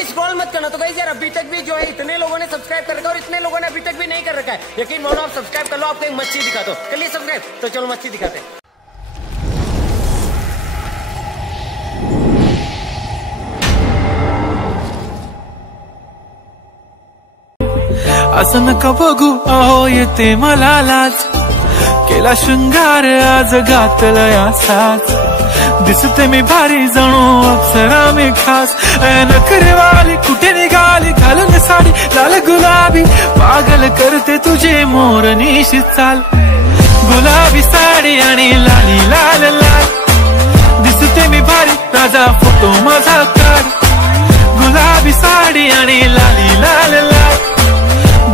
भी स्क्रॉल मत करना। तो गाइस यार अभी तक भी जो है इतने लोगों ने सब्सक्राइब कर रखा है और इतने लोगों ने अभी तक भी नहीं कर रखा है। यकीन मानो आप सब्सक्राइब कर लो, आपको एक मच्छी दिखा दो, कर लिए सब्सक्राइब? तो चलो मच्छी दिखाते हैं। असं नका बघू अहो येते मला लाज, केला शृंगार आज घातलंय असाच, दिसते मी भारी जणू अप्सरा मी खास, नखरेवाली कुठे निघाली घालून साडी लाल गुलाबी, पागल करते तुझे मोरनीशी चाल, गुलाबी साडी आणि लाली लाल लाल, दिसते मी भारी राजा फोटो माझा काढ, गुलाबी साडी आणि लाली लाल लाल,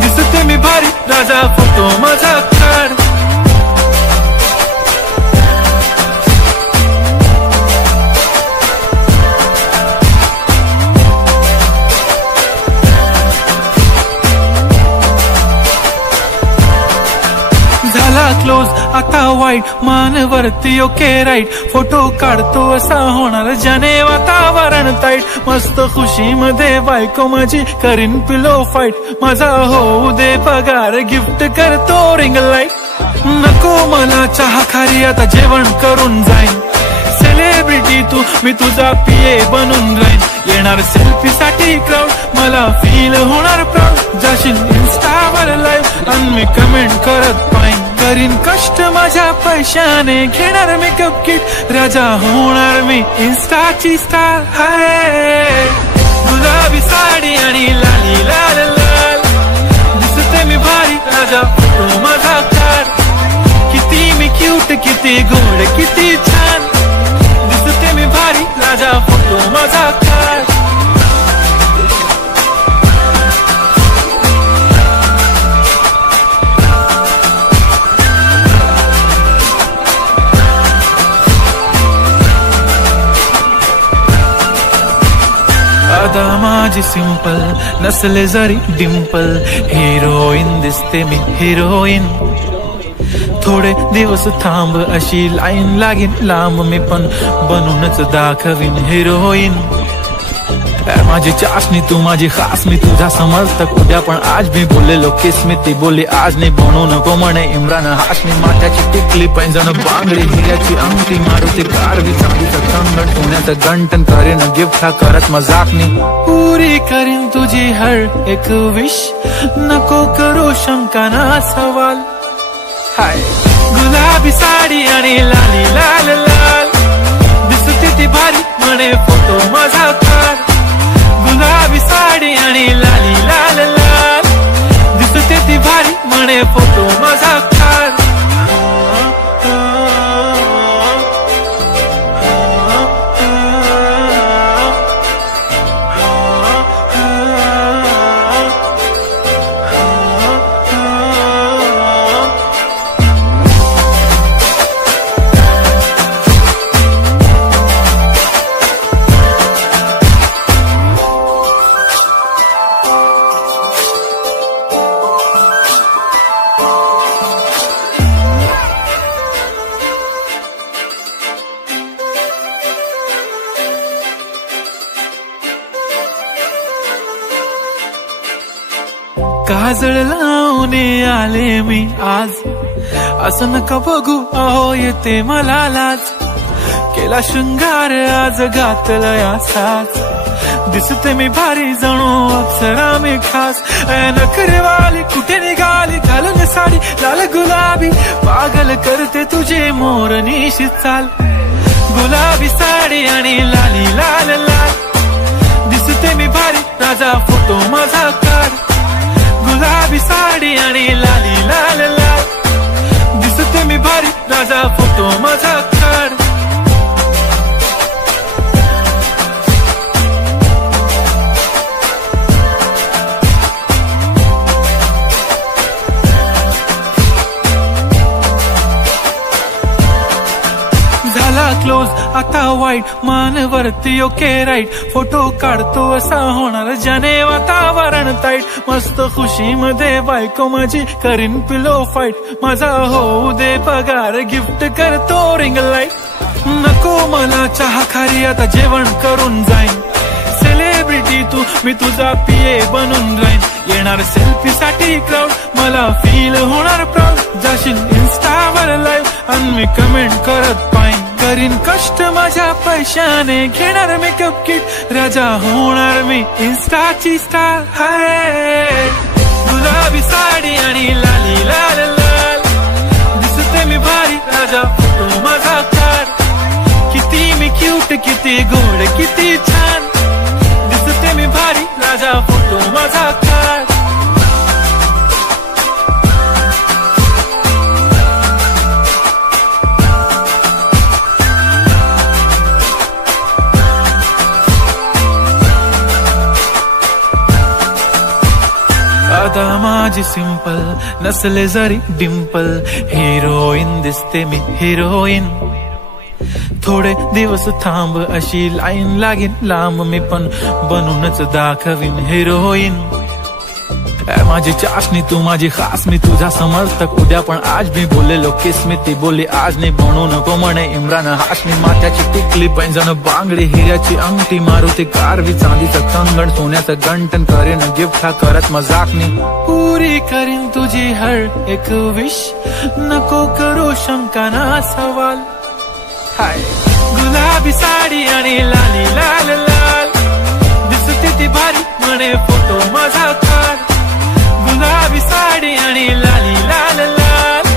दिसते मी भारी राजा फोटो माझा काढ. क्लोज आता वाईट मानवरती ओके राईट, फोटो काढतो असा होणार ज्याने वातावरण ताईट, मस्त खुशी मध्ये बायको माझी करीन पिलो फाईट, माझा होऊ दे पगार गिफ्ट करतो रिंग लाईट, नको मला चहा खारी आता जेवण करून जाईन, सेलिब्रिटी तू मी तुझा पीए बनून राहीन, येणार सेल्फी साठी क्राऊड मला फील होणार प्राऊड, जाशील इन्स्टावर लाईव्ह आणि मी कमेंट करत पाहिन, करीन कष्ट माझ्या पैशाने घेणार मेकअप किट, राजा होणार मी इन्स्टाची स्टार. हाय गुलाबी साडी आणि लाली लाल लाल, दिसते मी भारी राजा फोटो माझा काढ, किती मी क्यूट किती गोड किती छान, दिसते मी भारी राजा फोटो माझा काढ. अदा माझी सिंपल नसले जरी डिंपल, हिरोईन दिसते मी हिरोईन, थोडे दिवस थांब अशी लाईन लागेन लांब, मी पण बनूनच दाखवीन हिरोईन, माझी चाशनी तू माझी खास मी तुझा समजतक, उद्या पण आज मी बोललेलो किस मी ती बोलली आज नाही, बनू नको म्हणे इम्रान हाशमी, माथ्याची टिकली पैंजण बांगडी हिऱ्याची अंगठी, मारुती कारवी चांदीचं कंगण सोन्याचं गंटन, करीन गिफ्ट हा करत मजाकनी, पुरी करीन तुझी हर एक विश, नको करू शंका ना सवाल. हाय गुलाबी साडी आणि लाली लाल लाल, दिसते ती भारी म्हणे फोटो माझा काढ, गुलाबी साडी आणि लाली लाल लाल, दिसते ती भारी म्हणे फोटो माझा काढ. काजळ लावून आले मी आज, असं नका बघू अहो येते मला लाज, केला शृंगार आज घातलंय असाच, दिसते मी भारी जणू अप्सरा मी खास, नखरेवाली कुठे निघाली घालून साडी लाल गुलाबी, पागल करते तुझे मोरनीशी चाल, गुलाबी साडी आणि लाली लाल लाल, दिसते मी भारी राजा फोटो माझा काढ, गुलाबी साडी आणि लाली लाल लाल, दिसते मी भारी राजा फोटो माझा काढ. क्लोज आता वाईट मानवरती ओके राईट, फोटो काढतो असा होणार ज्याने वातावरण ताईट, मस्त खुशी मध्ये बायको माझी करीन पिलो फाईट, माझा होऊ दे पगार गिफ्ट करतो रिंग लाईट, नको मला चहा खारी आता जेवण करून जाईन, सेलिब्रिटी तू, मी तुझा पिये बनून राहीन. येणार सेल्फी साठी क्राऊड, मला फील होणार प्राऊड. जाशील इन्स्टावर लाईव्ह आणि मी कमेंट करत पाहिन. करीन कष्ट माझ्या पैशाने, घेणार मेकअप किट, राजा होणार मी इन्स्टाची स्टार. हाय गुलाबी साडी आणि लाली लाल लाल, दिसते मी भारी, राजा फोटो माझा काढ. किती मी क्यूट, किती गोड, किती छान, दिसते मी भारी, राजा फोटो माझा काढ. आता माझी सिंपल, नसले जरी डिंपल, हिरोईन दिसते मी हिरोईन. थोडे दिवस थांब, अशी लाईन लागेल लांब, मी पण बनूनच दाखवीन हिरोईन. माझी चाशनी तू माझी खास, मी तुझा समर्थक उद्या पण आज. मी बोललेलो किस मी, ती बोलली आज नाही, म्हणू नको म्हणे इम्रान हाशमी. माथ्याची टिकली, पैंजण, बांगडी, हिऱ्याची अंगठी, मारुती कारवी, चांदीचं कंगण, सोन्याचं गंटन, करेन गिफ्ट हा करत मजाकनी. पुरी करीन तुझी हर एक विश, नको करू शंका ना सवाल. हाय गुलाबी साडी आणि लाली लाल लाल, दिसते ती भारी, म्हणे फोटो माझा काढ. गुलाबी साडी आणि लाली लाल लाल,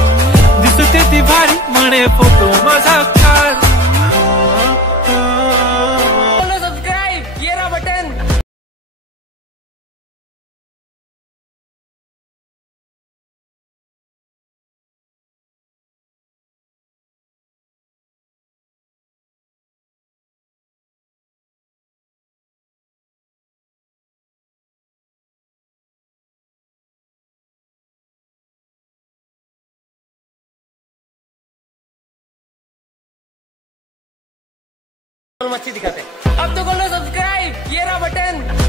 दिसते ती भारी, म्हणे फोटो माझा काढ. सब्सक्राइब, ये रहा बटन. मस्ती दिखाते. अब तो कर लो सब्सक्राइब, ये रहा बटन.